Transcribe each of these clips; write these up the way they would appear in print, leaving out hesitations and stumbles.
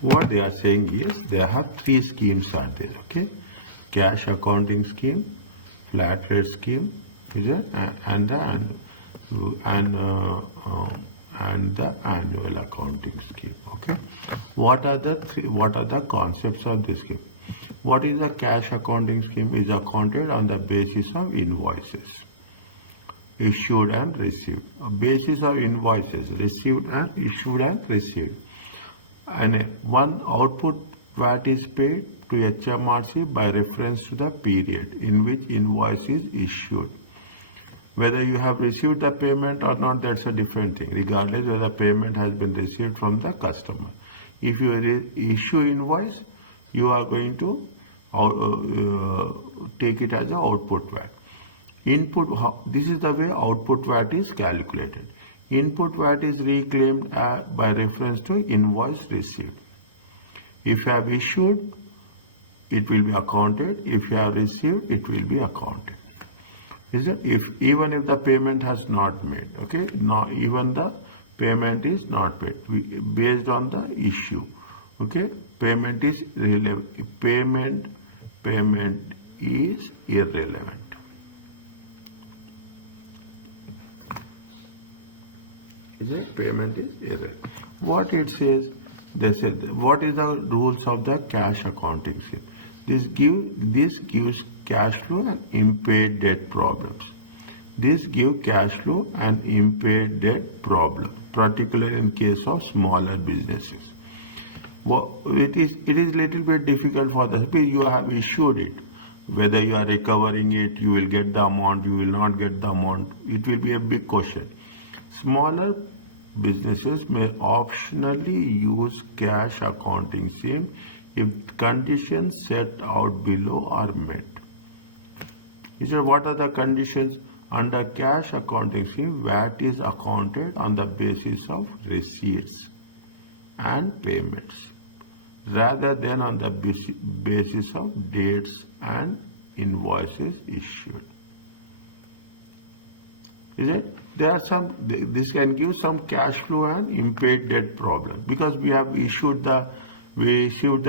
What they are saying is they have three schemes are there, okay? Cash accounting scheme, flat rate scheme, is it? And the annual accounting scheme, okay? What are the concepts of this scheme? What is the cash accounting scheme? Is accounted on the basis of invoices issued and received. A basis of invoices received and issued and received. And one output VAT is paid to HMRC by reference to the period in which invoice is issued. Whether you have received the payment or not, that's a different thing, regardless whether the payment has been received from the customer. If you issue invoice, you are going to take it as an output VAT. This is the way output VAT is calculated. Input VAT is reclaimed by reference to invoice received. If you have issued, it will be accounted. If you have received, it will be accounted. Is it? Even if the payment has not made, okay? Now even the payment is not paid based on the issue, okay? Payment is irrelevant. Payment is irrelevant. Is it? Payment is irrelevant. What it says, they said, what is the rules of the cash accounting scheme? This gives cash flow and impaired debt problems. This gives cash flow and impaired debt problem, particularly in case of smaller businesses. Well, it is little bit difficult for the people. You have issued it. Whether you are recovering it, you will get the amount, you will not get the amount. It will be a big question. Smaller businesses may optionally use cash accounting scheme if conditions set out below are met. What are the conditions? Under cash accounting scheme, VAT is accounted on the basis of receipts and payments rather than on the basis of dates and invoices issued. Is it? There are some, this can give some cash flow and impaired debt problem because we issued the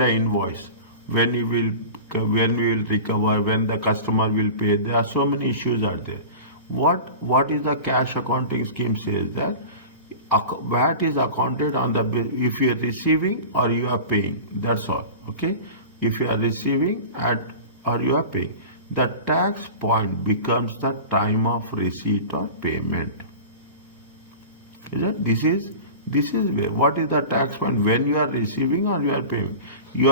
invoice. When we will recover, when the customer will pay, there are so many issues are there. What is the cash accounting scheme says that VAT is accounted on the if you are receiving or you are paying. That's all. Okay. If you are receiving or you are paying, the tax point becomes the time of receipt or payment. Is it? This is where, what is the tax point when you are receiving or you are paying? You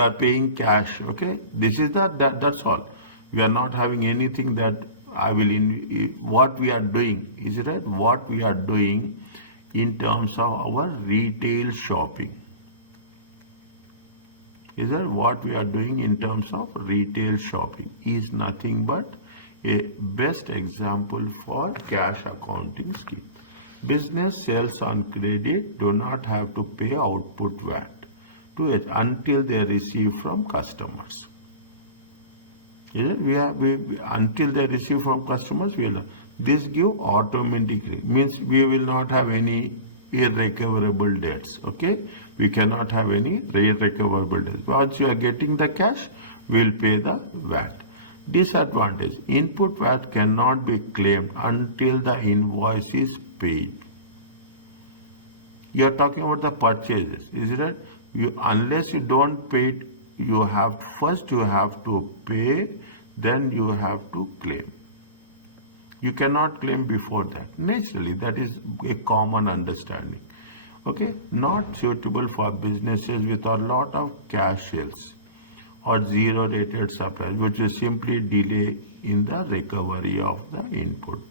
are paying cash. Okay. This is that's all. We are not having anything that what we are doing, is it right? What we are doing in terms of our retail shopping. Is that what we are doing in terms of retail shopping is nothing but a best example for cash accounting scheme. Business sales on credit do not have to pay output VAT to it until they receive from customers. Until they receive from customers, this give automatically means we will not have any irrecoverable debts. Okay, we cannot have any irrecoverable debts. Once you are getting the cash, we will pay the VAT. Disadvantage: input VAT cannot be claimed until the invoice is paid. You are talking about the purchases, is it right? Unless you don't pay it, you have to pay, then you have to claim. You cannot claim before that. Naturally, that is a common understanding. Okay, not suitable for businesses with a lot of cash sales or zero rated supplies, which will simply delay in the recovery of the input.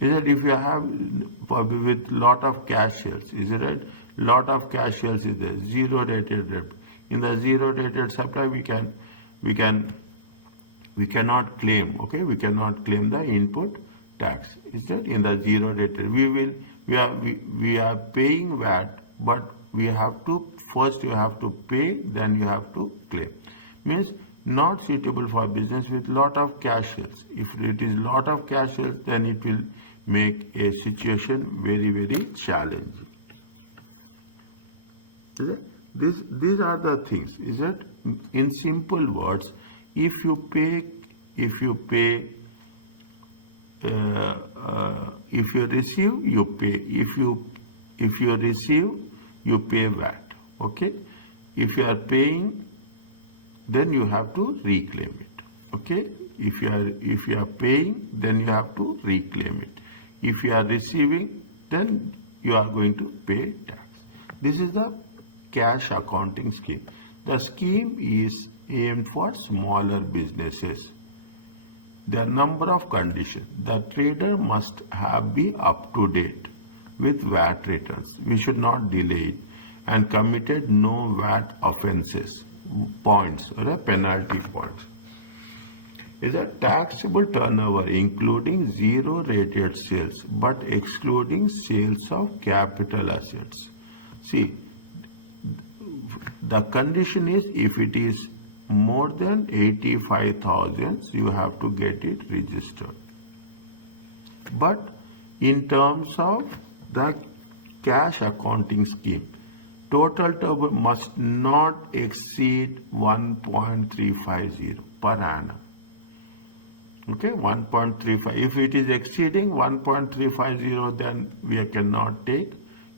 Is that if you have with lot of cash sales, is it right? Lot of cash sales is there, zero rated debt. In the zero rated supply, we cannot claim. Okay, we cannot claim the input tax. Is that in the zero rated? We are paying VAT, but we have to first you have to pay, then you have to claim. Means not suitable for business with lot of cash sales. If it is lot of cash sales, then it will make a situation very, very challenging. Is it? These are the things. Is it? In simple words, if you pay, if you pay, if you receive, you pay. If you receive, you pay VAT. Okay. If you are paying, then you have to reclaim it. Okay. If you are paying, then you have to reclaim it. If you are receiving, then you are going to pay tax. This is the cash accounting scheme. The scheme is aimed for smaller businesses. There are number of conditions. The trader must be up to date with VAT returns. We should not delay it, and committed no VAT offences, points or penalty points. Is a taxable turnover including zero rated sales but excluding sales of capital assets. See, the condition is if it is more than 85,000, you have to get it registered. But in terms of the cash accounting scheme, total turnover must not exceed 1.350 per annum. Okay, 1.35. If it is exceeding 1.350, then we cannot take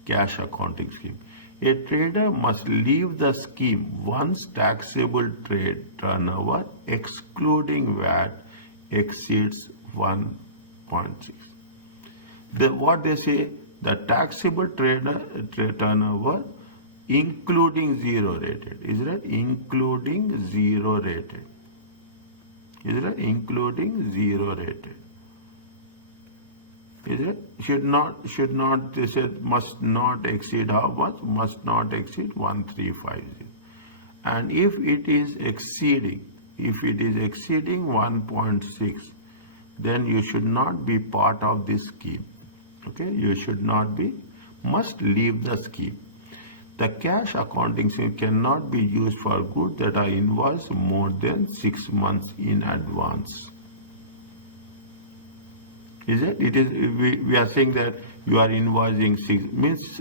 cash accounting scheme. A trader must leave the scheme once taxable trade turnover excluding VAT exceeds 1.6. What they say, the taxable turnover including zero rated, is it? Including zero rated. Is it? Including zero rated. Is it? Should not, they said must not exceed how much? Must not exceed 1350. And if it is exceeding 1.6, then you should not be part of this scheme. Okay, you should not be, must leave the scheme. The cash accounting scheme cannot be used for goods that are invoiced more than 6 months in advance. Is it? It is. We are saying that you are invoicing 6 means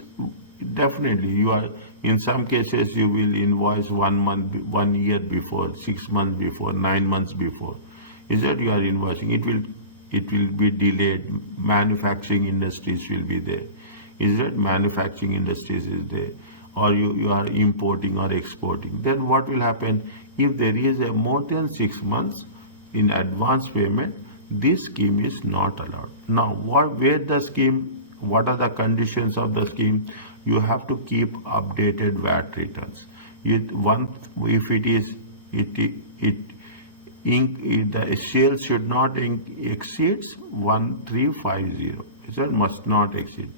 definitely you are. In some cases, you will invoice 1 month, 1 year before, 6 months before, 9 months before. Is that you are invoicing? It will be delayed. Manufacturing industries will be there. Is that manufacturing industries is there? Or you are importing or exporting. Then what will happen if there is a more than 6 months in advance payment? This scheme is not allowed. Now, where the scheme? What are the conditions of the scheme? You have to keep updated VAT returns. If it is the sales should not exceed 1350. It must not exceed.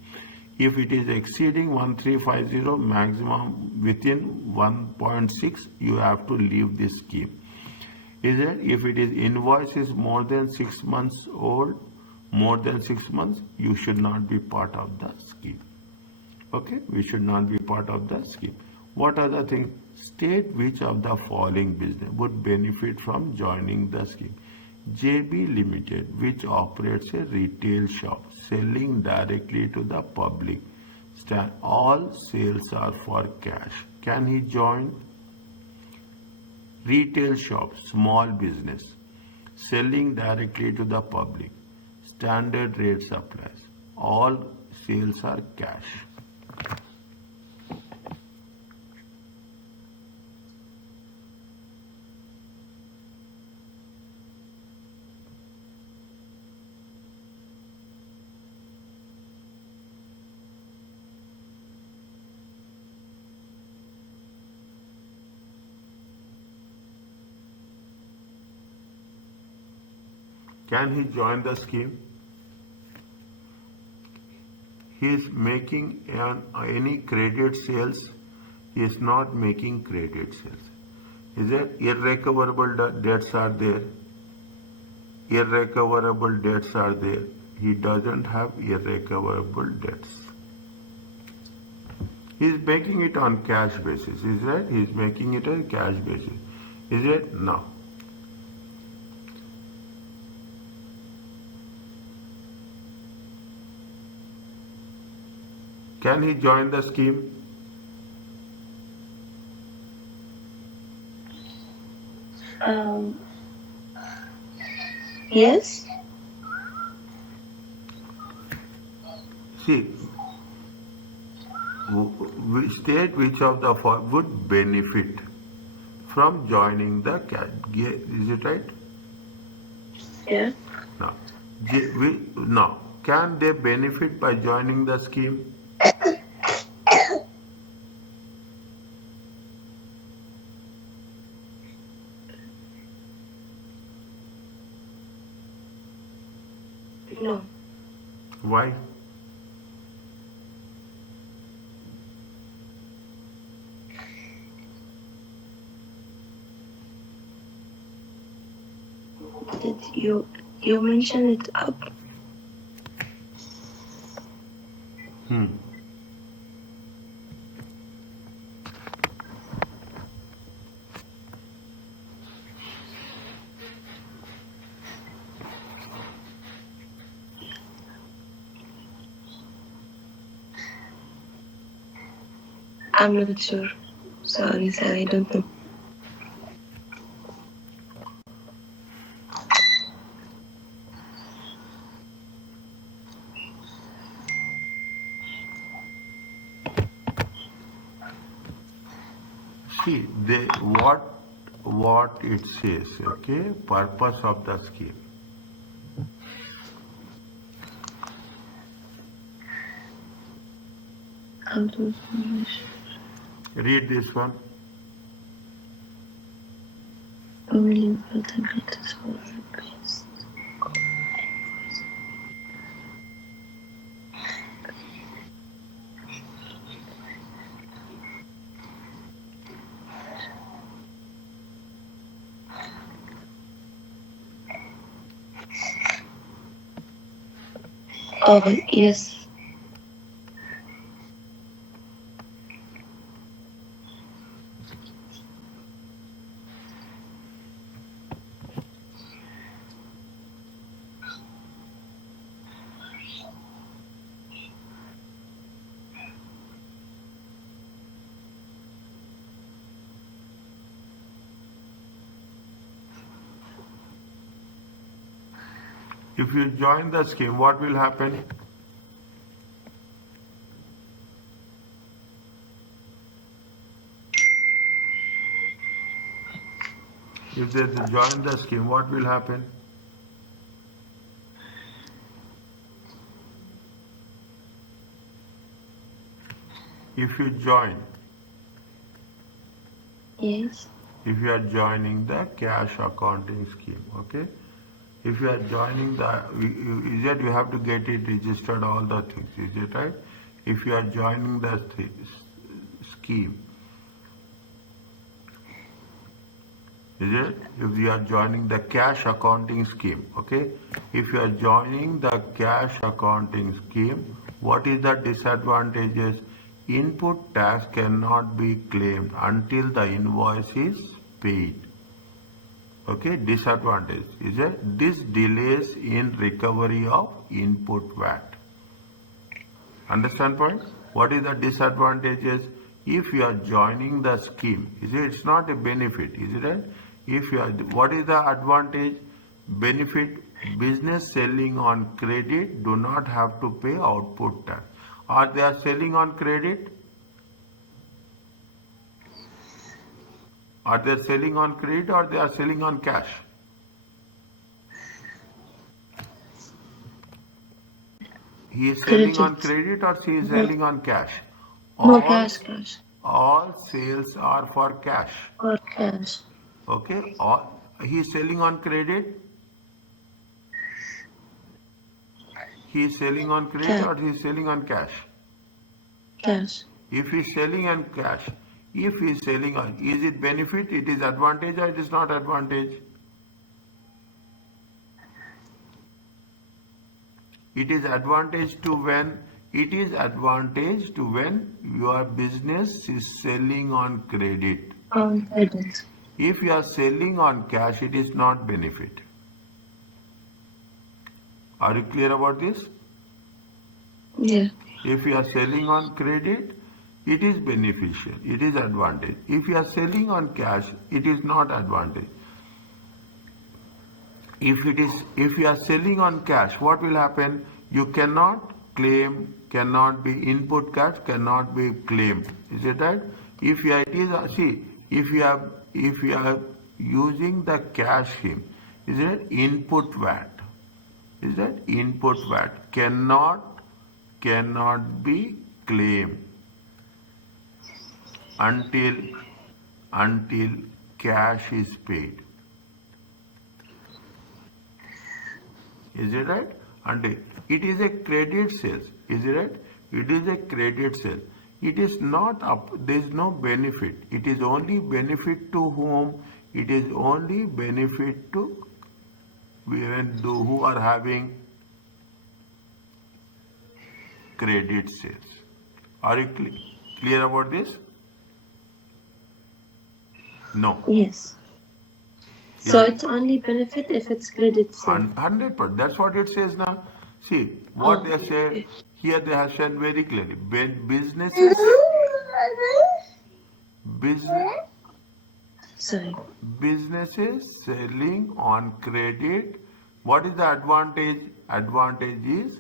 If it is exceeding 1350, maximum within 1.6, you have to leave this scheme. Is it? If it is invoice is more than 6 months old, more than 6 months, you should not be part of the scheme. Okay, we should not be part of the scheme. What are the things? State which of the following business would benefit from joining the scheme. JB Limited, which operates a retail shop selling directly to the public. All sales are for cash. Can he join? Retail shop, small business, selling directly to the public. Standard rate supplies. All sales are cash. Can he join the scheme? He is making any credit sales. He is not making credit sales. Is there irrecoverable debts are there? Irrecoverable debts are there. He doesn't have irrecoverable debts. He is making it on cash basis. Is that? He is making it on cash basis. Is it? No. Can he join the scheme? Um, yes. See, state which of the following would benefit from joining the cat. Is it right? Yeah. Now, now, can they benefit by joining the scheme? No. Why? Did you mentioned it up? Hmm. I'm not sure. Sorry, sir. I don't know. See, what it says, okay? Purpose of the scheme. Out of English. Read this one. Only important letters for request. Oh, yes. If you join the scheme, what will happen? If they join the scheme, what will happen? If you join, Yes. if you are joining the cash accounting scheme, okay? If you are joining the, is that you have to get it registered, all the things, is it right? If you are joining the scheme, is it? If you are joining the cash accounting scheme, okay? If you are joining the cash accounting scheme, what is the disadvantages? Input tax cannot be claimed until the invoice is paid. Okay, disadvantage is that this delays in recovery of input VAT. Understand point? What is the disadvantages? If you are joining the scheme, is it? It's not a benefit, is it right? If you are, what is the advantage? Benefit, business selling on credit do not have to pay output tax. Or they are selling on credit? Are they selling on credit or they are selling on cash? He is selling on Credit. credit or she is No, selling on cash? no All, cash. all sales are for cash. Or cash. Okay, all, he is selling on credit. He is selling on credit Cash. or he is selling on cash. Cash. If he is selling on cash, if he is selling on, is it benefit? It is advantage or it is not advantage? It is advantage to when, it is advantage to when your business is selling on credit. On credit. If you are selling on cash, it is not benefit. Are you clear about this? Yeah. If you are selling on credit, it is beneficial, it is advantage. If you are selling on cash, it is not advantage. if you are selling on cash, what will happen? You cannot claim, cannot be input cash, cannot be claimed. Is it right? If you are, it is see, if you are using the cash scheme, is it input VAT? Is that input VAT cannot be claimed until until cash is paid. Is it right? And it is a credit sales. Is it right? It is a credit sale. It is not up. There is no benefit. It is only benefit to whom? It is only benefit to who are having credit sales. Are you clear about this? No. Yes. So it's only benefit if it's credit sale. 100%. That's what it says now. See, what they say Okay. here, they have said very clearly. Businesses, business, Sorry. businesses selling on credit. What is the advantage? Advantage is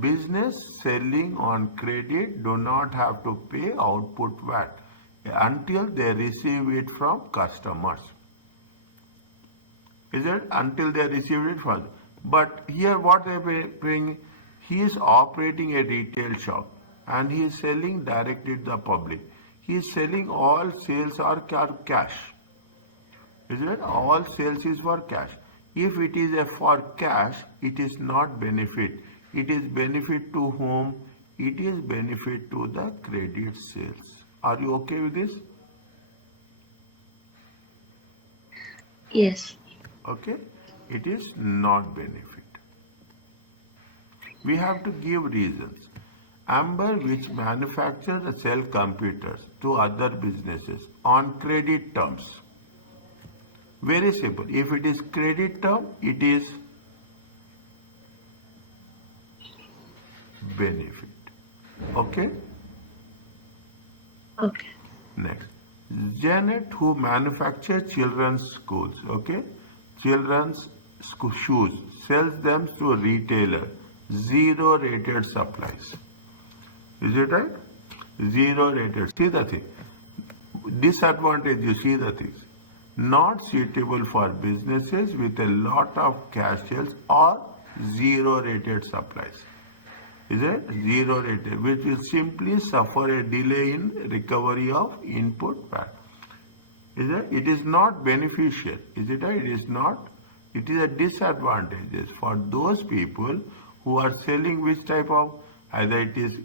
business selling on credit do not have to pay output VAT until they receive it from customers. Is it? Until they receive it from. But here what they bring, he is operating a retail shop and he is selling directly to the public. He is selling, all sales are cash. Is it? All sales is for cash. If it is a for cash, it is not benefit. It is benefit to whom? It is benefit to the credit sales. Are you okay with this? Yes. Okay, it is not benefit. We have to give reasons. Amber, which manufactures and sell computers to other businesses on credit terms. Very simple. If it is credit term, it is benefit. Okay? Okay. Next. Janet, who manufactures children's schools, okay? Children's shoes, sells them to a retailer, zero rated supplies. Is it right? Zero rated. See the thing. Disadvantage, you see the things. Not suitable for businesses with a lot of cash sales or zero rated supplies. Is it? Zero rated, which will simply suffer a delay in recovery of input VAT. Is it? It is not beneficial. Is it? It is not. It is a disadvantage for those people who are selling which type of, either it is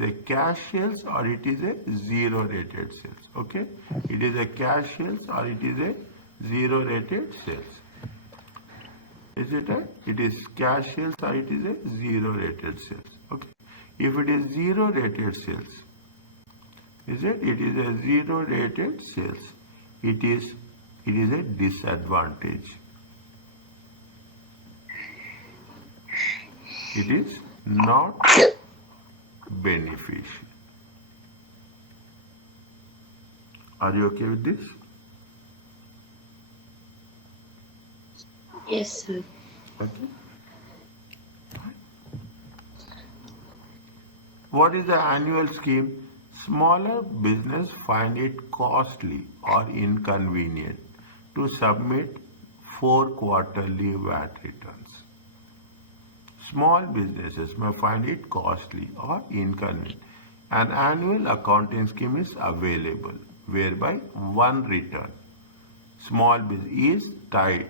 a cash sales or it is a zero rated sales. Okay? It is a cash sales or it is a zero rated sales. Is it right? It is cash sales or it is a zero rated sales. Okay. If it is zero rated sales, is it? It is a zero rated sales. It is a disadvantage. It is not beneficial. Are you okay with this? Yes, sir. Okay. What is the annual scheme? Smaller business find it costly or inconvenient to submit 4 quarterly VAT returns. Small businesses may find it costly or inconvenient. An annual accounting scheme is available whereby one return small business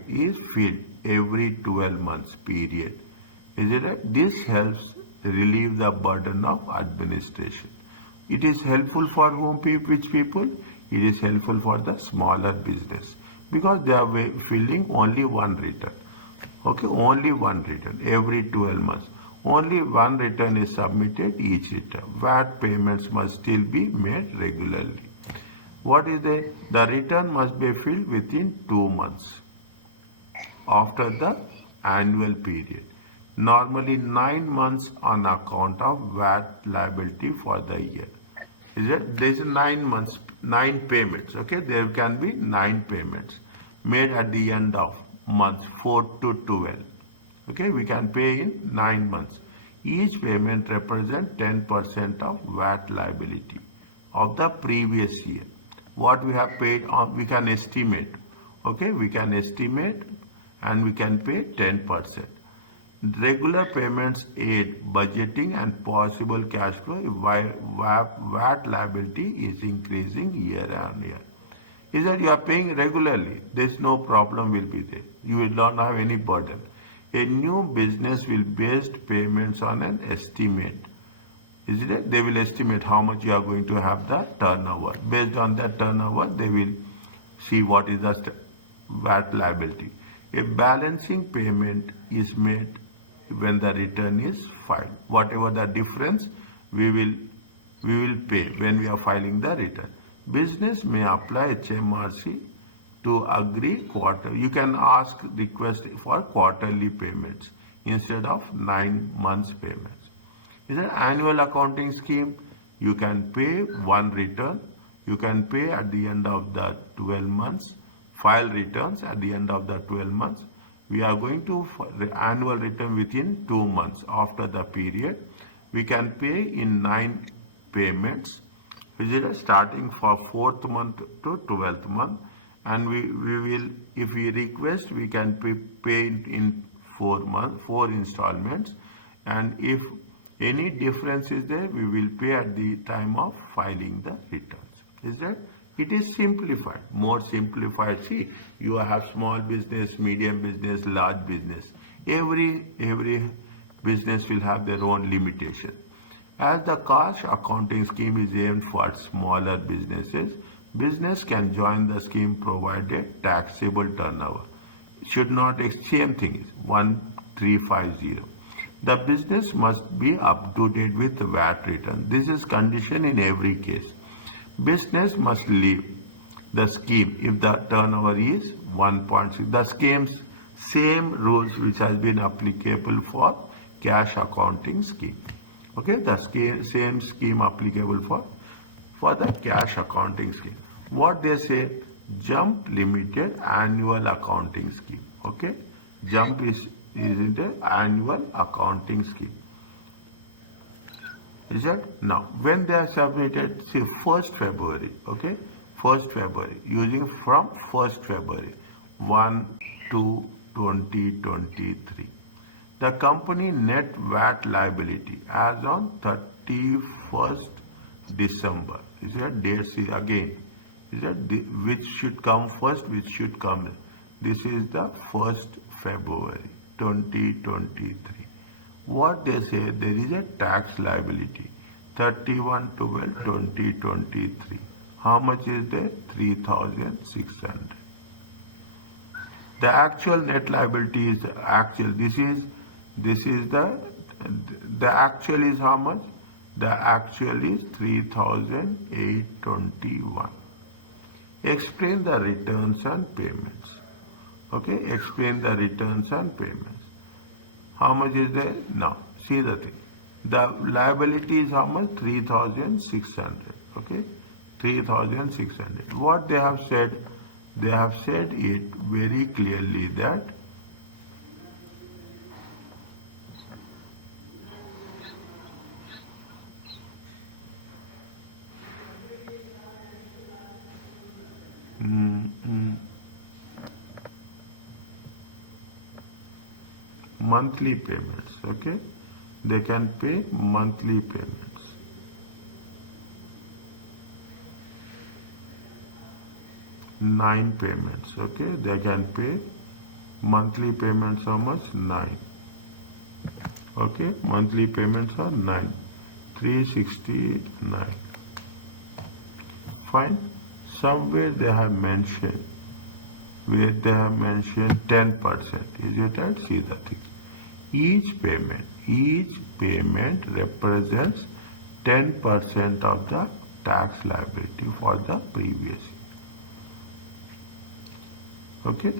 is filled every 12 months period. Is it right? This helps relieve the burden of administration. It is helpful for whom which people? It is helpful for the smaller business because they are filling only one return. Okay, only one return every 12 months. Only one return is submitted each return. VAT payments must still be made regularly. What is the return must be filled within 2 months after the annual period. Normally 9 months on account of VAT liability for the year. Is it? There is 9 months, 9 payments. Okay, there can be 9 payments made at the end of months, 4 to 12. Okay, we can pay in 9 months. Each payment represents 10% of VAT liability of the previous year. What we have paid on, we can estimate. Okay, we can estimate and we can pay 10%. Regular payments aid budgeting and possible cash flow if VAT liability is increasing year on year. Is that you are paying regularly, there is no problem will be there. You will not have any burden. A new business will base payments on an estimate. Is it? They will estimate how much you are going to have the turnover. Based on that turnover, they will see what is the VAT liability. A balancing payment is made when the return is filed. Whatever the difference, we will pay when we are filing the return. Business may apply HMRC to agree quarter. You can request for quarterly payments instead of 9 months payments. Is an annual accounting scheme. You can pay one return. You can pay at the end of the 12 months. File returns at the end of the 12 months. We are going to the annual return within 2 months after the period. We can pay in 9 payments, which is starting for 4th month to 12th month. And we will, if we request, we can pay in 4 installments. And if any difference is there, we will pay at the time of filing the returns. Is that? It is simplified, more simplified. See, you have small business, medium business, large business. Every business will have their own limitation. As the cash accounting scheme is aimed for smaller businesses, business can join the scheme provided taxable turnover. Should not same thing is 1350. The business must be up to date with VAT return. This is condition in every case. Business must leave the scheme if the turnover is 1.6. The scheme's same rules which has been applicable for cash accounting scheme. Okay, the same scheme applicable for the cash accounting scheme. What they say, Jump Limited annual accounting scheme. Okay, Jump is in the annual accounting scheme. Is that? Now, when they are submitted, say 1st February, okay, 1st February, using from 1st February 1 to 2023. The company net VAT liability as on 31st December. Is that? Dates is again. Is that? Which should come first, which should come. This is the 1st February 2023. What they say, there is a tax liability 31/12/2023. How much is there? 3,600. The actual net liability is actual. This is the actual is how much? The actual is 3,821. Explain the returns and payments. Okay, explain the returns and payments. How much is there? Now, see the thing. The liability is how much? 3,600. Okay, 3,600. What they have said? They have said it very clearly that monthly payments. Okay, they can pay monthly payments. Nine payments. Okay, they can pay monthly payments. How much? 9. Okay, monthly payments are 9. 369. Fine. Somewhere they have mentioned, where they have mentioned 10%. Is it right? See the thing. Each payment represents 10% of the tax liability for the previous year. Okay?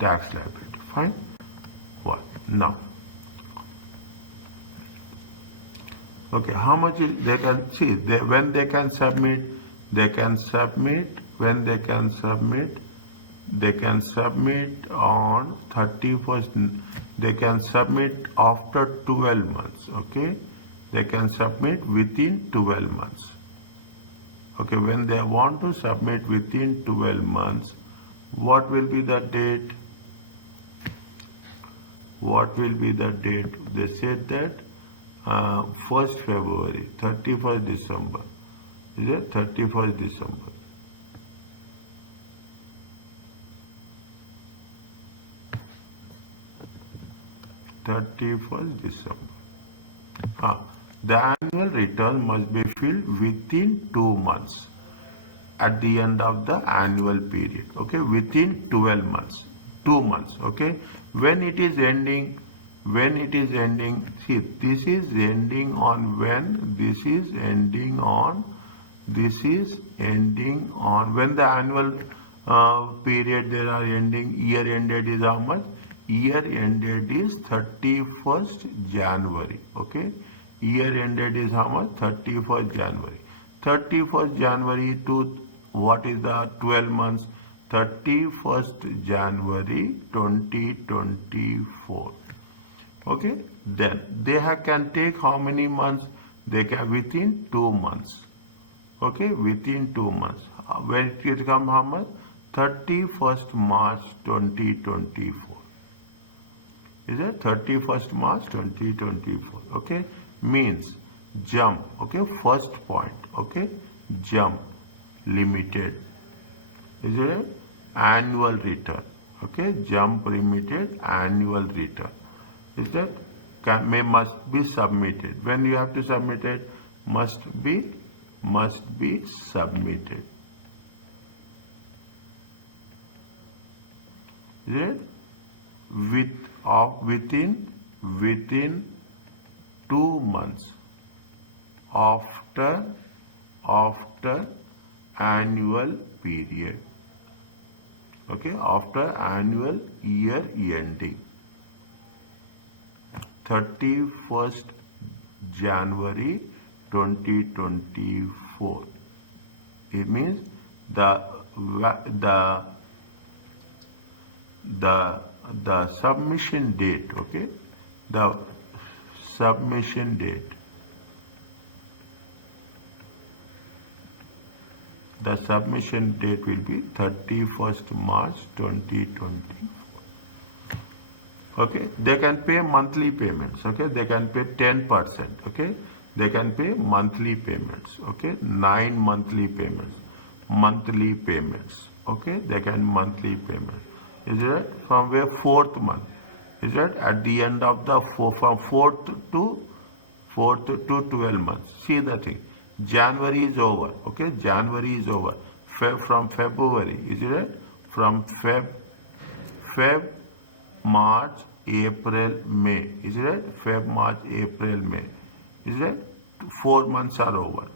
Tax liability. Fine. What? Now. Okay, how much is they can see when they can submit when they can submit they can submit on 31st, they can submit after 12 months, okay? They can submit within 12 months. Okay, when they want to submit within 12 months, what will be the date? What will be the date? They said that 1st February, 31st December. Is it 31st December? The annual return must be filled within 2 months at the end of the annual period. Okay, within 12 months, 2 months. Okay, when it is ending, see, this is ending on when, this is ending on when the annual period they are ending. Year ended is how much? Year ended is 31st January. Okay, year ended is how much? 31st January. 31st January to what is the 12 months? 31st January 2024. Okay, then they can take how many months? They can within 2 months. Okay, within 2 months. When it will come how much? 31st March 2024. Is it 31st March 2024? Okay, means jump. Okay, first point. Okay, jump limited. Is it annual return? Okay, jump limited annual return. Is that must be submitted. When you have to submit it, must be submitted. Is it within 2 months after annual period. Okay, after annual year ending. 31st January 2024. It means the submission date. Okay, the submission date. The submission date will be 31st March 2024. Okay, they can pay monthly payments. Okay, they can pay 10%. Okay, they can pay monthly payments. Okay, 9 monthly payments. Okay, they can monthly payments. Is it from where? 4th month. Is it at the end of the from 4th to 12 months. See the thing. January is over. Okay, January is over. From February. Is it from Feb, March, April, May. Is it Feb, March, April, May. Is it 4 months are over.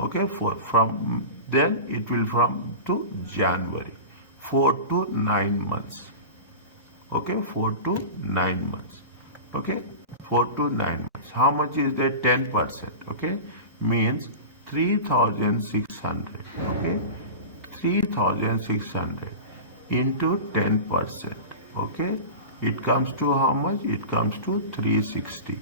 Okay, from then it will from to January. 4 to 9 months. Okay, 4 to 9 months. Okay, 4 to 9 months. How much is that? 10%. Okay, means 3,600. Okay, 3,600 into 10%. Okay, it comes to how much? It comes to 360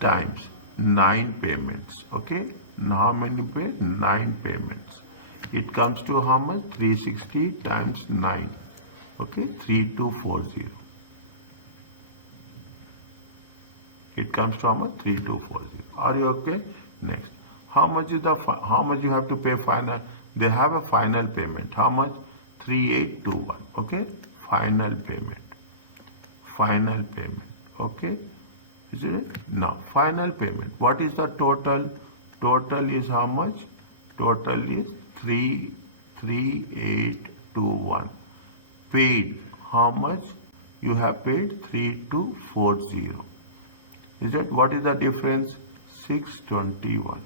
times 9 payments. Okay, how many pay? 9 payments. It comes to how much? 360 times 9. Okay, 3240. It comes to how much? 3240. Are you okay? Next, how much is how much you have to pay final? They have a final payment. How much? 3821. Okay, final payment. Final payment. Okay, is it? Now, final payment. What is the total? Total is how much? Total is 33821. Paid. How much? You have paid 3240. Is that what is the difference? 621.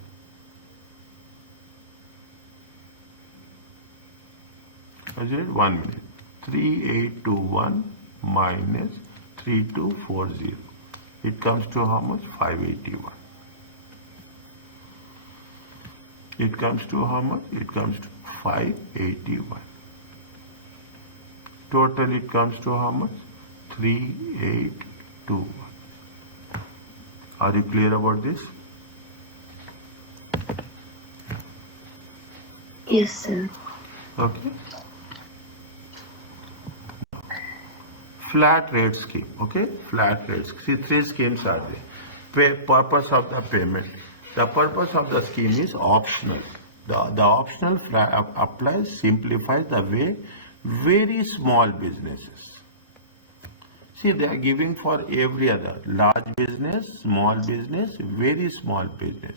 Is it? 1 minute. 3821 minus 3240. It comes to how much? 581. It comes to how much? It comes to 581. Total it comes to how much? 3821. Are you clear about this? Yes, sir. Okay. Flat rate scheme. Okay. Flat rates. See, three schemes are there. Purpose of the payment. The purpose of the scheme is optional. The optional applies, simplifies the way very small businesses. See, they are giving for every other large business, small business, very small business.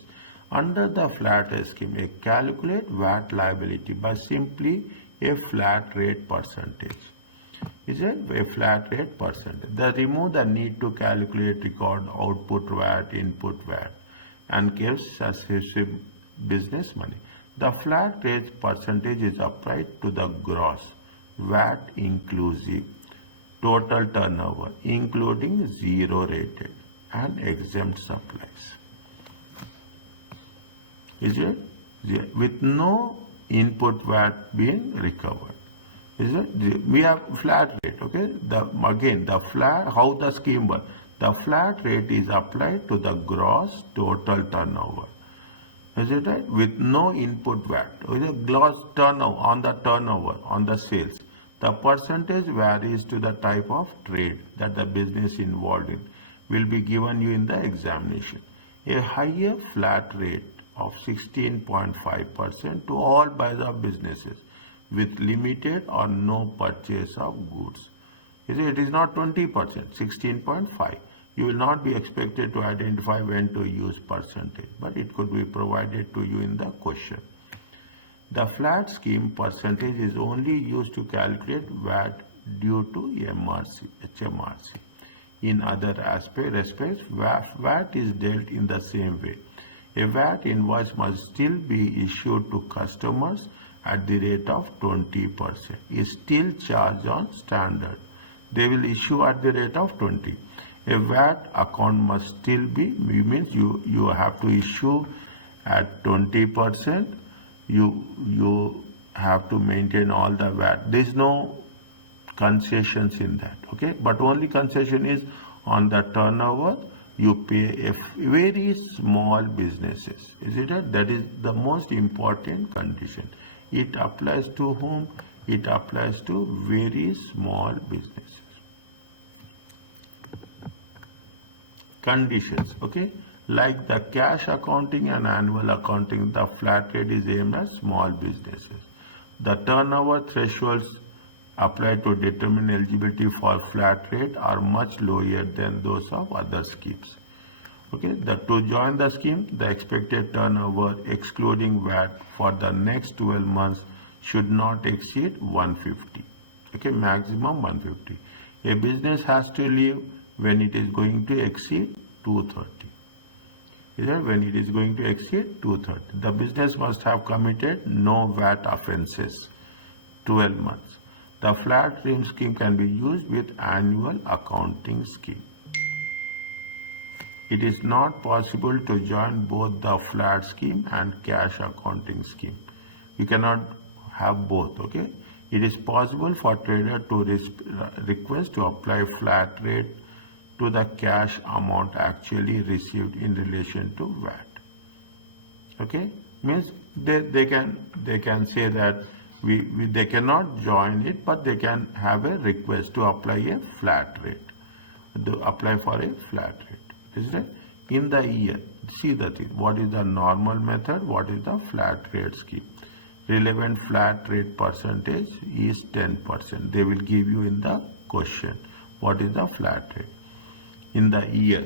Under the flat rate scheme, they calculate VAT liability by simply a flat rate percentage. Is it a flat rate percentage? They remove the need to calculate record output VAT, input VAT, and gives successive business money. The flat rate percentage is applied to the gross VAT inclusive total turnover, including zero rated and exempt supplies. Is it? Yeah. With no input VAT being recovered. Is it? We have flat rate, okay? How the scheme works. The flat rate is applied to the gross total turnover. Is it right? With no input VAT. With a gross turnover, on the sales. The percentage varies to the type of trade that the business involved in will be given you in the examination. A higher flat rate of 16.5% to all buyers of businesses with limited or no purchase of goods. It is not 20%, 16.5. You will not be expected to identify when to use percentage, but it could be provided to you in the question. The flat scheme percentage is only used to calculate VAT due to HMRC. In other respects, VAT is dealt in the same way. A VAT invoice must still be issued to customers at the rate of 20%. Is still charged on standard. They will issue at the rate of 20. A VAT account must still be, means you have to issue at 20%. You have to maintain all the VAT. There is no concessions in that, okay? But only concession is on the turnover you pay a very small businesses. Is it right? That is the most important condition. It applies to whom? It applies to very small businesses. Conditions, okay? Like the cash accounting and annual accounting, the flat rate is aimed at small businesses. The turnover thresholds applied to determine eligibility for flat rate are much lower than those of other schemes. Okay, to join the scheme, the expected turnover excluding VAT for the next 12 months should not exceed 150. Okay, maximum 150. A business has to leave when it is going to exceed 230. Is that when it is going to exceed 230? The business must have committed no VAT offences 12 months. The flat rate scheme can be used with annual accounting scheme. It is not possible to join both the flat scheme and cash accounting scheme. You cannot have both, okay? It is possible for trader to request to apply flat rate to the cash amount actually received in relation to VAT. Okay? Means they can say that they cannot join it, but they can have a request to apply a flat rate. To apply for a flat rate. Is it? In the year, see the thing. What is the normal method? What is the flat rate scheme? Relevant flat rate percentage is 10%. They will give you in the question. What is the flat rate? In the year.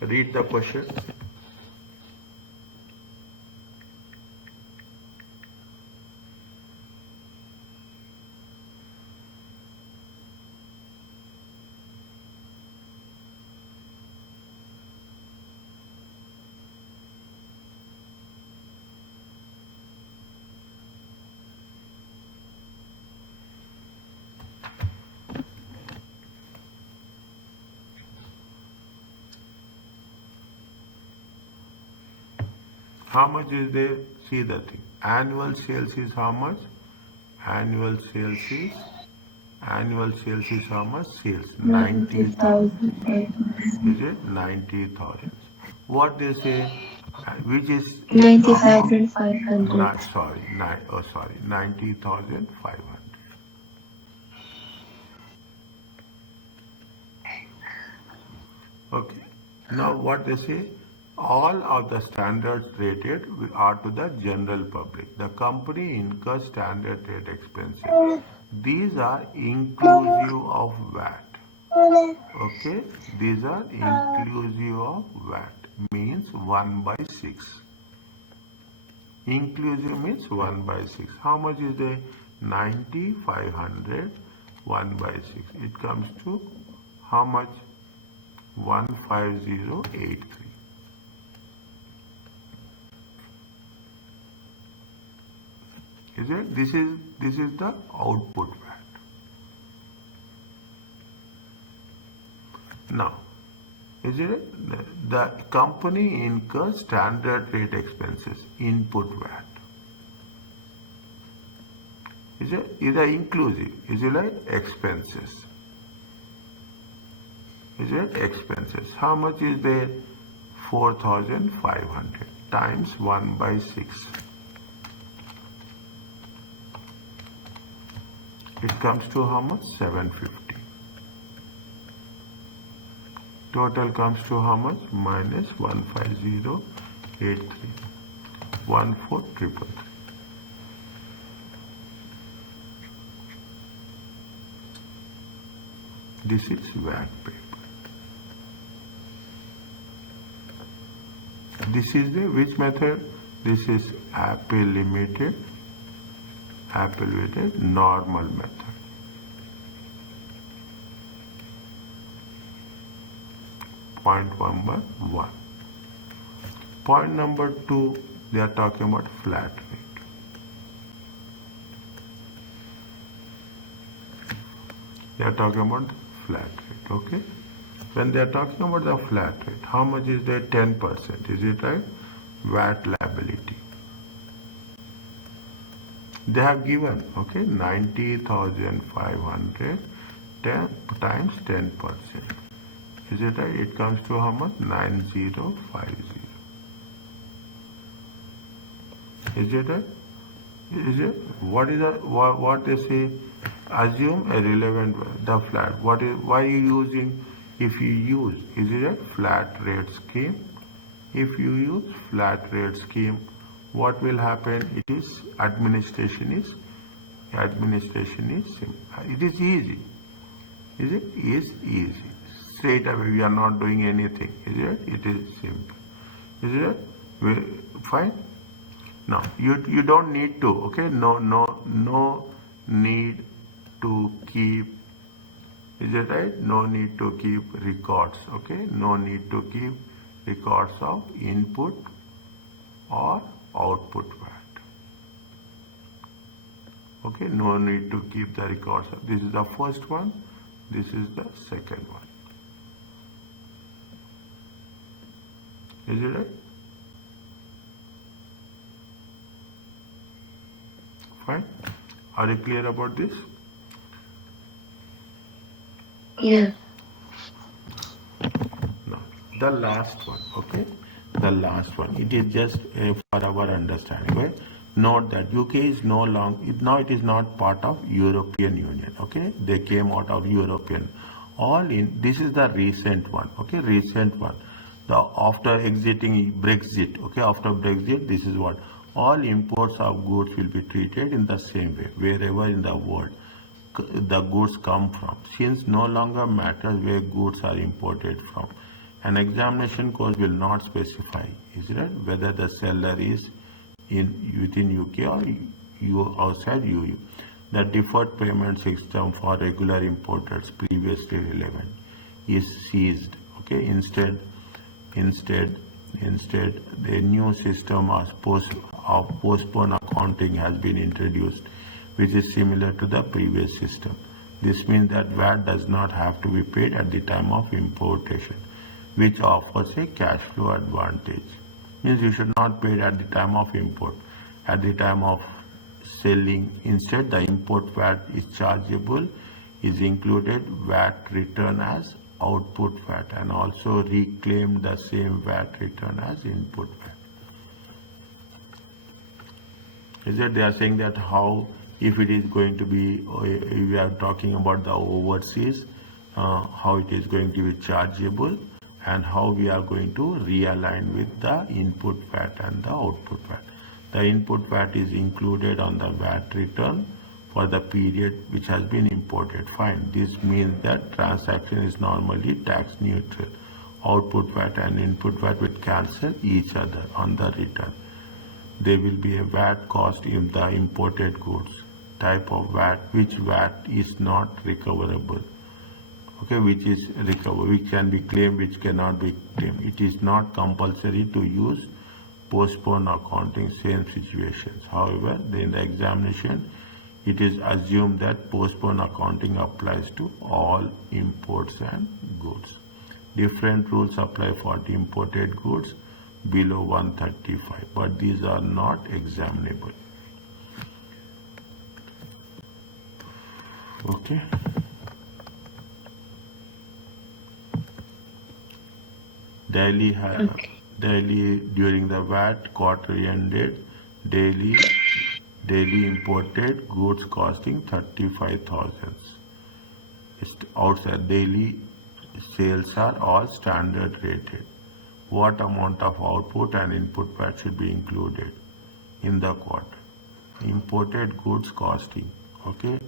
Read the question. How much is there? See the thing. Annual sales is how much? Annual sales is Annual sales is how much? Sales 90,000. 90,000. Is it 90,000? What they say, which is 90,500. not sorry, 90,500. Okay. Now what they say, all of the standards rated are to the general public. The company incurs standard rate expenses. These are inclusive of VAT. Okay, these are inclusive of VAT, means 1 by 6. Inclusive means 1 by 6. How much is the 90,500 1 by 6? It comes to how much? 15083. Is it? This is the output VAT. Now, is it? The company incurs standard rate expenses, input VAT. Is it? Is it inclusive? Is it like expenses? Is it expenses? How much is there? 4,500 times 1 by 6. It comes to how much? 750. Total comes to how much? Minus 15083. 14,333. This is VAT paper. This is the which method? This is Apple Limited normal method. Point number 1. Point number 2, they are talking about flat rate. They are talking about flat rate, okay? When they are talking about the flat rate, how much is there? 10%, is it right? VAT liability. They have given, okay, 90,500 times 10%. Is it right? It comes to how much? 9050. Is it right? Is it? What is what they say? Assume a relevant the flat. What is why you using? If you use, is it a flat rate scheme? If you use flat rate scheme, what will happen? It is administration is simple. It is easy. Is it? Is easy. Straight away we are not doing anything. Is it? It is simple. Is it? Fine. Now you don't need to. Okay. No need to keep. Is it right? No need to keep records. Okay. No need to keep records of input or output VAT. Okay. No need to keep the records. This is the first one. This is the second one. Is it right? Fine. Are you clear about this? Yeah. Now, the last one, okay? The last one. It is just for our understanding. Okay? Note that UK is no longer, now it is not part of European Union, okay? They came out of European. This is the recent one, okay? Recent one. After exiting Brexit, okay? After Brexit, this is what? All imports of goods will be treated in the same way, wherever in the world the goods come from, since no longer matters where goods are imported from. An examination course will not specify, is it, whether the seller is within UK or outside EU. The deferred payment system for regular importers previously relevant is ceased. Okay, instead the new system of postponed accounting has been introduced, which is similar to the previous system. This means that VAT does not have to be paid at the time of importation, which offers a cash flow advantage. Means you should not pay it at the time of import, at the time of selling. Instead, the import VAT is chargeable is included VAT return as output VAT and also reclaimed the same VAT return as input VAT. Is it? They are saying that how, if it is going to be, we are talking about the overseas, how it is going to be chargeable and how we are going to realign with the input VAT and the output VAT. The input VAT is included on the VAT return for the period which has been imported. Fine. This means that transaction is normally tax neutral. Output VAT and input VAT will cancel each other on the return. There will be a VAT cost in the imported goods. Type of VAT, which VAT is not recoverable. Okay, which is recoverable, which can be claimed, which cannot be claimed. It is not compulsory to use postponed accounting, same situations. However, in the examination, it is assumed that postponed accounting applies to all imports and goods. Different rules apply for the imported goods below 135, but these are not examinable. Okay. Daily during the VAT quarter ended, daily imported goods costing 35,000. Outside daily sales are all standard rated. What amount of output and input VAT should be included in the quarter? Imported goods costing. Okay.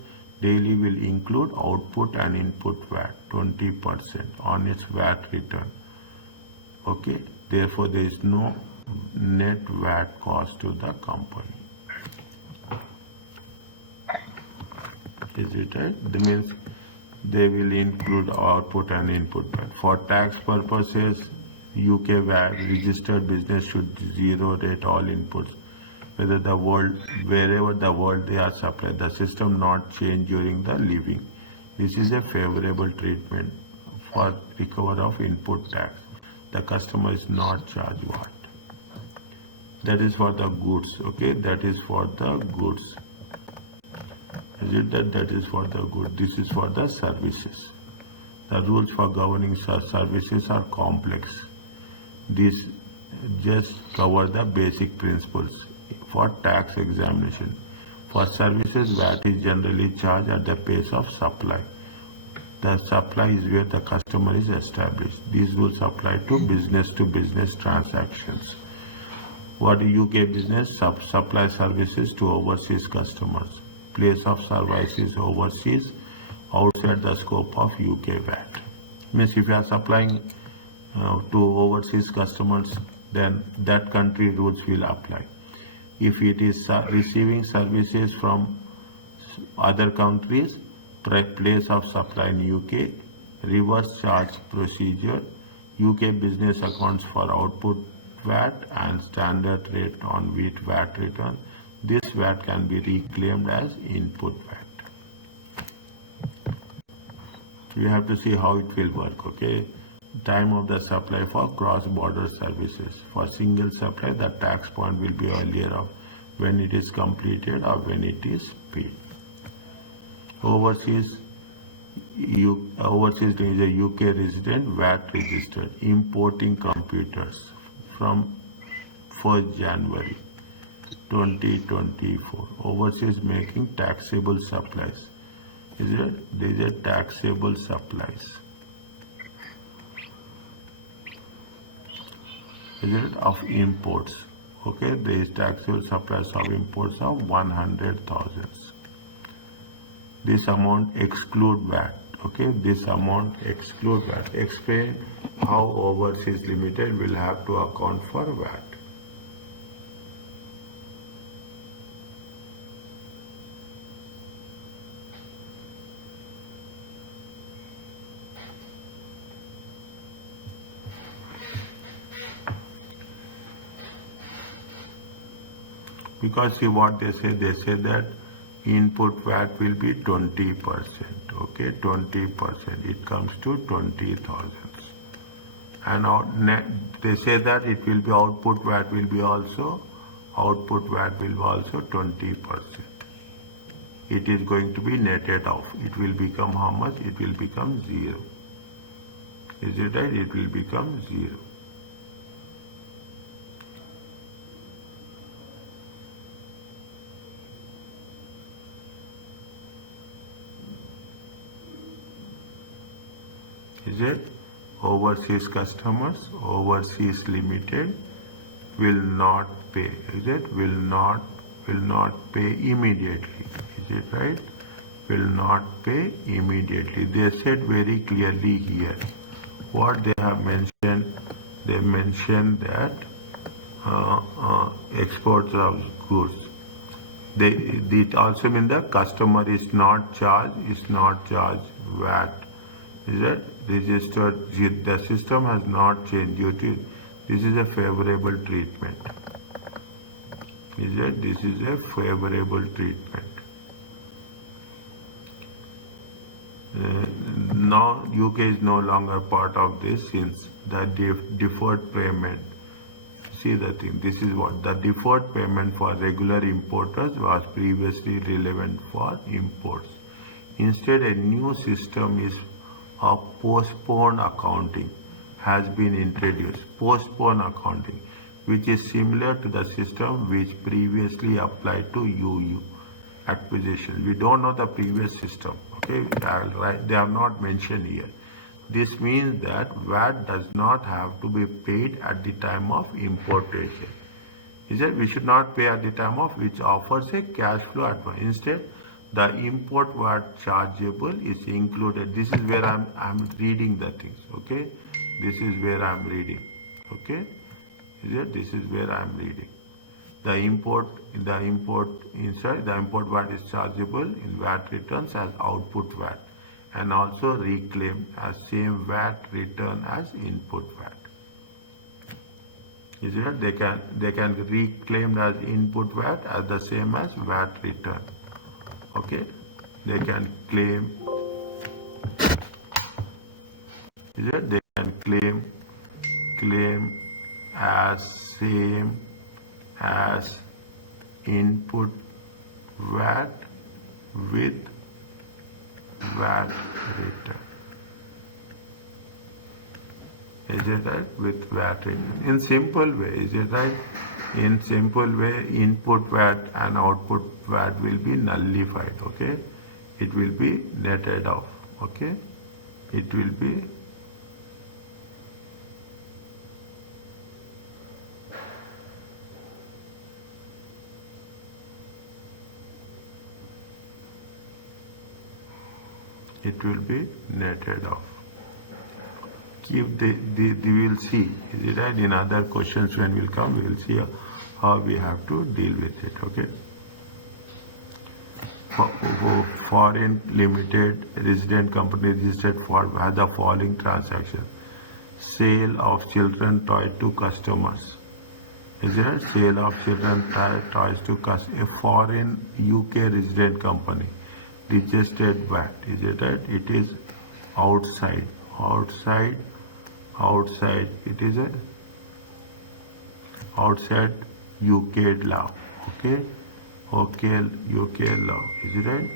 Daily will include output and input VAT 20% on its VAT return. Okay. Therefore, there is no net VAT cost to the company. Is it right? That means they will include output and input VAT. For tax purposes, UK VAT registered business should zero rate all inputs, wherever the world they are supplied. The system not change during the living. This is a favorable treatment for recovery of input tax. The customer is not charged VAT. That is for the goods. Okay, that is for the goods. Is it that is for the good? This is for the services. The rules for governing services are complex. These just cover the basic principles for tax examination. For services, VAT is generally charged at the pace of supply. The supply is where the customer is established. These rules apply to business transactions. What UK business supply services to overseas customers. Place of service is overseas, outside the scope of UK VAT. Means if you are supplying to overseas customers, then that country rules will apply. If it is receiving services from other countries, place of supply in UK, reverse charge procedure, UK business accounts for output VAT and standard rate on VAT return. This VAT can be reclaimed as input VAT. So you have to see how it will work, okay? Time of the supply for cross-border services. For single supply, the tax point will be earlier of when it is completed or when it is paid. Overseas is a UK resident, VAT registered, importing computers from 1st January 2024. Overseas making taxable supplies. There is a taxable supplies. Of imports. Okay, there is taxable supplies of imports of 100,000. This amount exclude VAT. Okay, this amount exclude VAT. Explain how overseas limited will have to account for VAT. Because see what they say that input VAT will be 20%, okay, 20%, it comes to 20,000. And they say that it will be output VAT will be also 20%. it is going to be netted off. It will become how much? It will become 0. Is it right? It will become 0. Is it? Overseas customers, overseas limited will not pay. Is it? Will not pay immediately. Is it right? Will not pay immediately. They said very clearly here. What they have mentioned, they mentioned that exports of goods. It also means the customer is not charged VAT. Is it registered? The system has not changed due to this is a favorable treatment. Is it? This is a favorable treatment. Now UK is no longer part of this since the deferred payment. See the thing, this is what the deferred payment for regular importers was previously relevant for imports. Instead, a new system is a postponed accounting has been introduced. Postponed accounting, which is similar to the system which previously applied to UU acquisition. We don't know the previous system. Okay, they have not mentioned here. This means that VAT does not have to be paid at the time of importation. Is that we should not pay at the time of which offers a cash flow advance. Instead, the import VAT chargeable is included. This is where I'm reading the things. Okay, this is where I'm reading. Okay, is it? This is where I'm reading. The import VAT is chargeable in VAT returns as output VAT and also reclaimed as same VAT return as input VAT. Is it? They can reclaimed as input VAT as the same as VAT return. Okay, they can claim. Is it? They can claim as same as input VAT with VAT return. Is it right? With VAT return. In simple way, is it right? In simple way, input VAT and output VAT will be nullified. Okay, it will be netted off. Okay, it will be. It will be netted off. Keep we will see. Is it right? In other questions when will come, we will see how we have to deal with it. Okay. Foreign limited resident company registered for the following transaction: sale of children toy to customers. Is it right? Sale of children toys to customers. A foreign UK resident company registered VAT. Is it right? It is outside. It is a outside UK law. Okay, UK law. Is it right?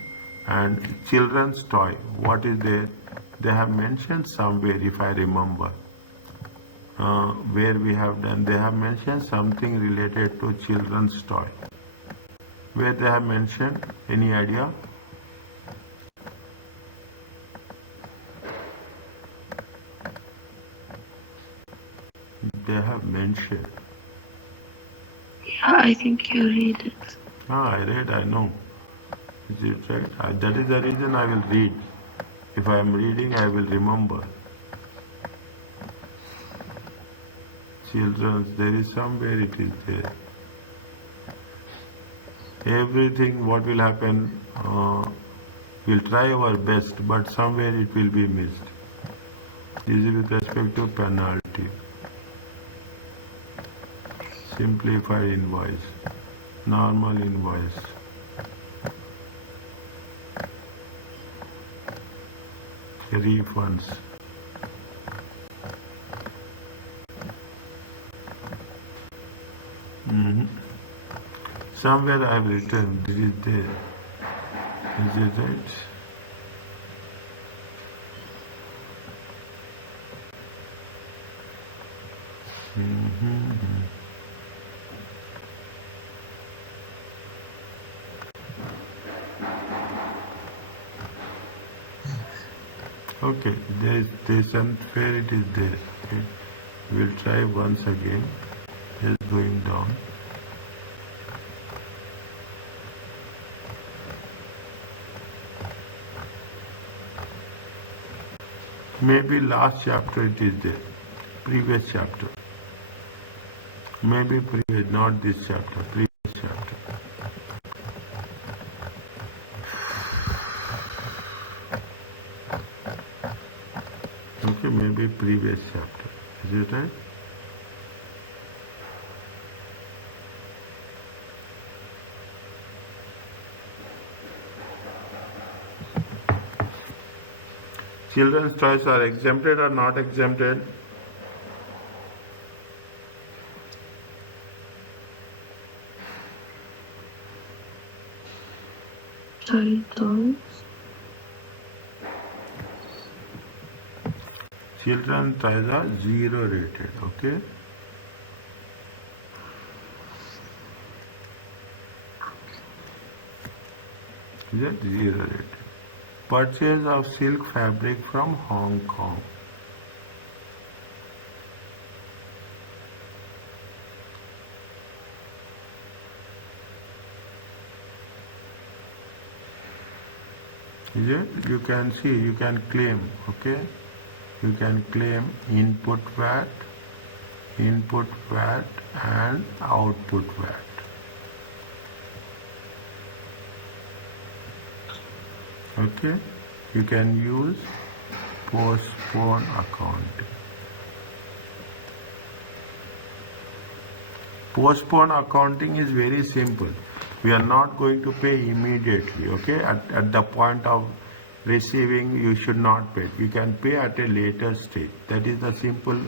And children's toy. What is there? They have mentioned somewhere, if I remember, where we have done. They have mentioned something related to children's toy. Where they have mentioned? Any idea? They have mentioned. Yeah, I think you read it. I read, I know. Is it right? That is the reason I will read. If I am reading, I will remember. Children's, there is somewhere it is there. Everything, what will happen, we'll try our best, but somewhere it will be missed. This is with respect to penalty. Simplified invoice, normal invoice, refunds. Somewhere I have written, this is there. Is it right? Okay, there's and where it is there. Okay, we'll try once again. It's going down. Maybe last chapter it is there. Previous chapter. Maybe previous, not this chapter. Previous chapter. Okay, maybe previous chapter. Is it right? Children's toys are exempted or not exempted? Sorry, Tom. Children's toys are zero rated, okay? Is it zero rated? Purchase of silk fabric from Hong Kong. Is it? You can see, you can claim, okay? You can claim input VAT and output VAT. Okay? You can use postpone accounting. Postpone accounting is very simple. We are not going to pay immediately, okay? At the point of receiving, you should not pay. You can pay at a later stage. That is the simple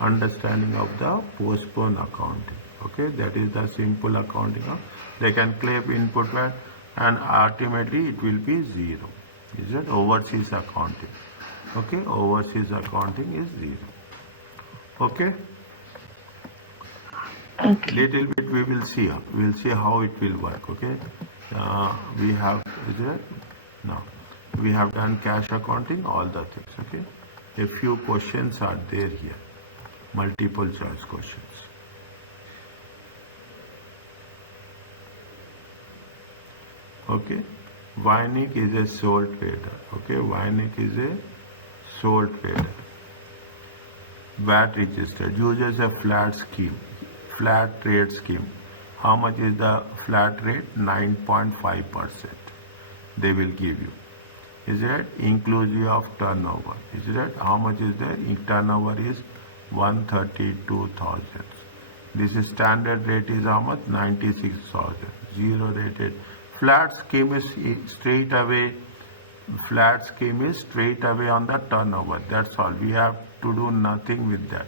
understanding of the postpone accounting, okay? That is the simple accounting of, they can claim input VAT and ultimately it will be zero. Is it overseas accounting? Okay, overseas accounting is zero. Okay? Okay. Little bit we will see. We'll see how it will work. Okay. We have is it? No. We have done cash accounting, all the things. Okay. A few questions are there here. Multiple choice questions. Okay. Vynik is a sole trader. Okay. Vynik is a sole trader. VAT registered. Uses a flat scheme. Flat rate scheme. How much is the flat rate? 9.5%. They will give you. Is it inclusive of turnover? Is it how much is there? Turnover is 132,000. This is standard rate is how much? 96,000. Zero rated. Flat scheme is straight away. Flat scheme is straight away on the turnover. That's all. We have to do nothing with that.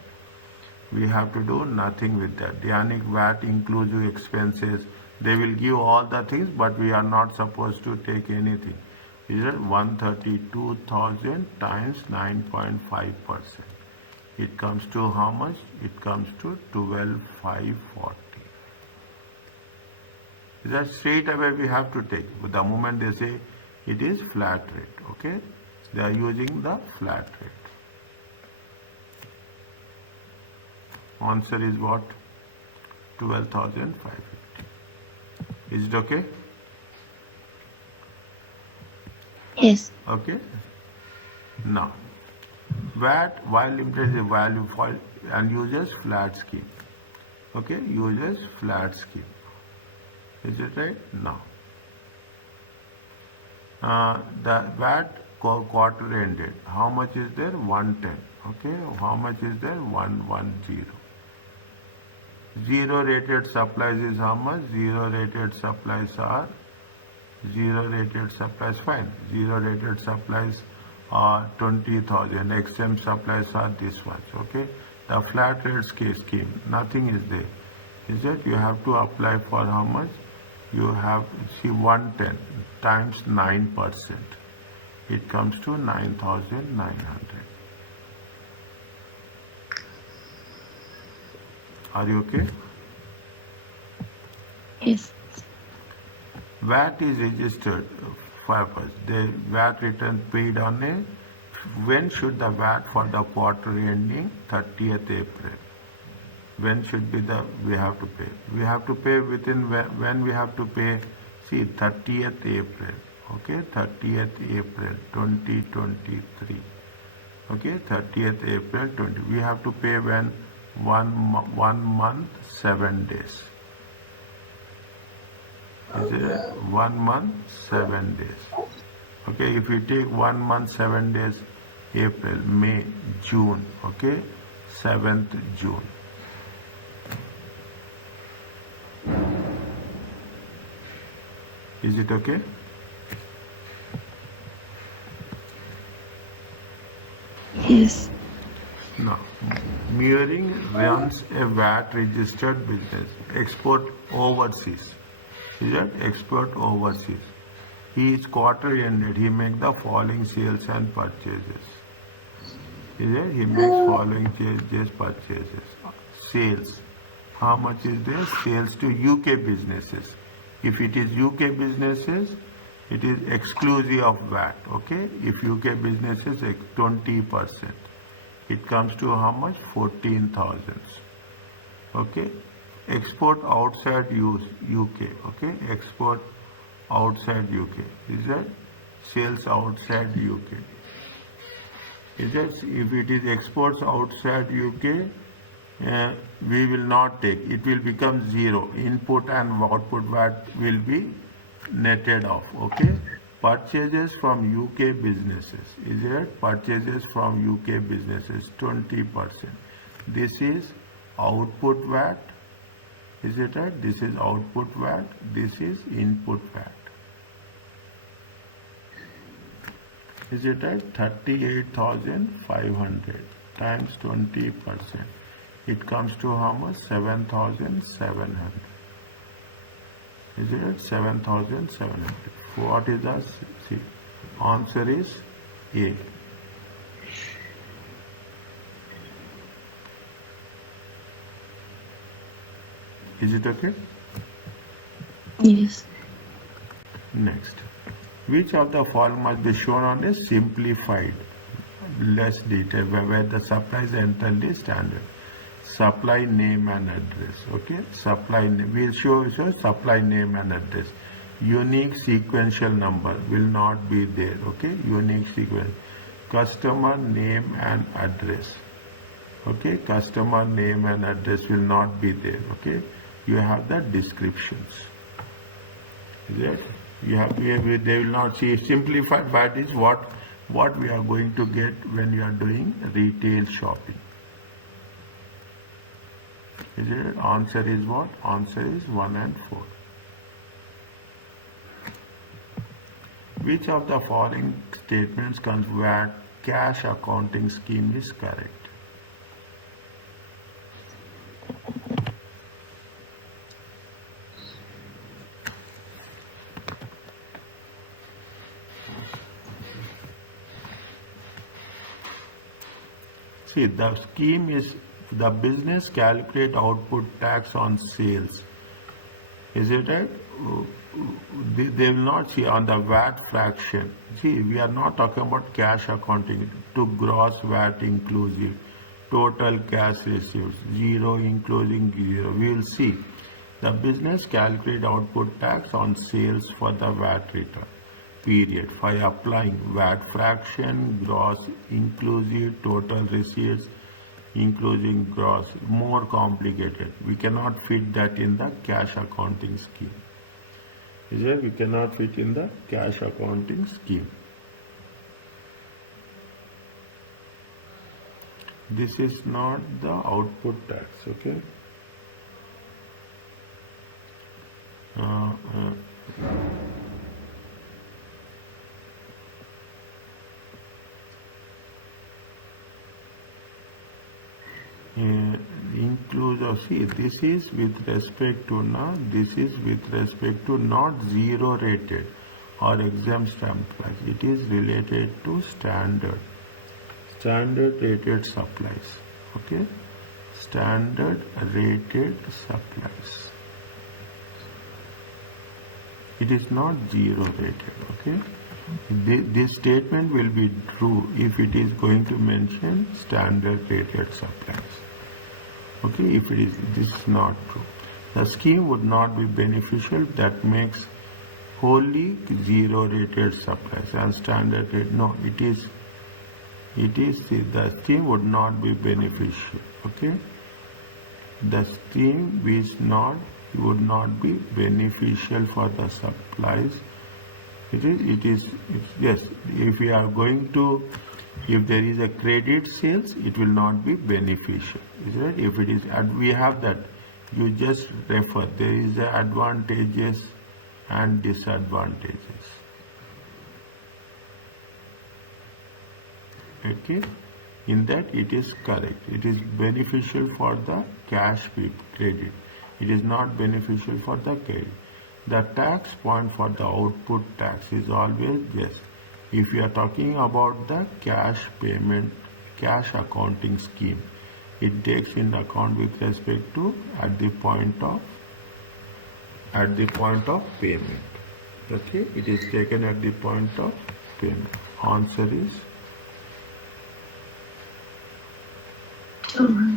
We have to do nothing with that. Dynamic VAT inclusive expenses. They will give all the things, but we are not supposed to take anything. Is it 132,000 times 9.5%? It comes to how much? It comes to 12,540. That straight away we have to take. But the moment they say it is flat rate, okay? They are using the flat rate. Answer is what? 12,550. Is it okay? Yes. Okay. Now, VAT while limited is a value for and uses flat scheme. Okay, uses flat scheme. Is it right? Now, the VAT quarter ended. How much is there? 110. Okay, how much is there? 110. Zero rated supplies is how much? Zero rated supplies are fine. Zero rated supplies are 20,000. XM supplies are this much. Okay. The flat rate scheme, nothing is there. Is that you have to apply for how much? you have, see, 110 times 9%. It comes to 9,900. Are you okay? Yes. VAT is registered purpose. The VAT return paid on a, when should the VAT for the quarter ending 30th April? When should be the, we have to pay? We have to pay within, when we have to pay, see, 30th April, okay, 30th April 2023, okay, 30th April 20, we have to pay when 1 month, 7 days. Is it 1 month, 7 days? Okay, if you take 1 month, 7 days, April, May, June, okay, 7th June. Is it okay? Yes. Now, Mearing runs a VAT registered business, export overseas. Is that export overseas? He is quarter ended, he makes the following sales and purchases. Is it? He makes following changes, purchases. Sales. How much is there? Sales to UK businesses. If it is UK businesses, it is exclusive of VAT. Okay? If UK businesses, 20%. It comes to how much? 14,000. Okay? Export outside UK. Okay? Export outside UK. Is that? Sales outside UK. Is that? If it is exports outside UK, we will not take. It will become zero. Input and output VAT will be netted off. Okay? Purchases from UK businesses. Is it? Purchases from UK businesses, 20%. This is output VAT. Is it right? This is output VAT. This is input VAT. Is it right? 38,500 times 20%. It comes to how much? 7,700. Is it 7,700? What is the answer? Is A. Is it okay? Yes. Next. Which of the following must be shown on a simplified, less detail, where the supply is entirely standard? Supply name and address. Okay? Supply name. We'll show supply name and address. Unique sequential number will not be there. Okay? Unique sequence. Customer name and address. Okay? Customer name and address will not be there. Okay? You have the descriptions. Is it? You have, they will not see. Simplified VAT is what we are going to get when you are doing retail shopping. Is it? Answer is what? Answer is 1 and 4. Which of the following statements convert cash accounting scheme is correct? See, the scheme is the business calculate output tax on sales. Is it right? They will not see on the VAT fraction. See, we are not talking about cash accounting to gross VAT inclusive, total cash receipts, zero including zero. We will see the business calculate output tax on sales for the VAT return period by applying VAT fraction, gross inclusive, total receipts, including gross, more complicated. We cannot fit that in the cash accounting scheme. Is it? We cannot fit in the cash accounting scheme. This is not the output tax, okay? exclusive. See, this is with respect to now. This is with respect to not zero rated or exempt supplies. It is related to standard rated supplies. Okay, standard rated supplies. It is not zero rated. Okay, this statement will be true if it is going to mention standard rated supplies. Okay, if it is, this is not true. The scheme would not be beneficial. That makes wholly zero rated supplies and standard rate. No, it is the scheme would not be beneficial. Okay, the scheme would not be beneficial for the supplies. Yes, if we are going to, if there is a credit sales, it will not be beneficial. Is right? If it is, we have that, you just refer. There is the advantages and disadvantages. Okay, in that it is correct. It is beneficial for the cash credit. It is not beneficial for the credit. The tax point for the output tax is always yes. If you are talking about the cash payment, cash accounting scheme, it takes in account with respect to at the point of payment. Okay, it is taken at the point of payment. Answer is Alright.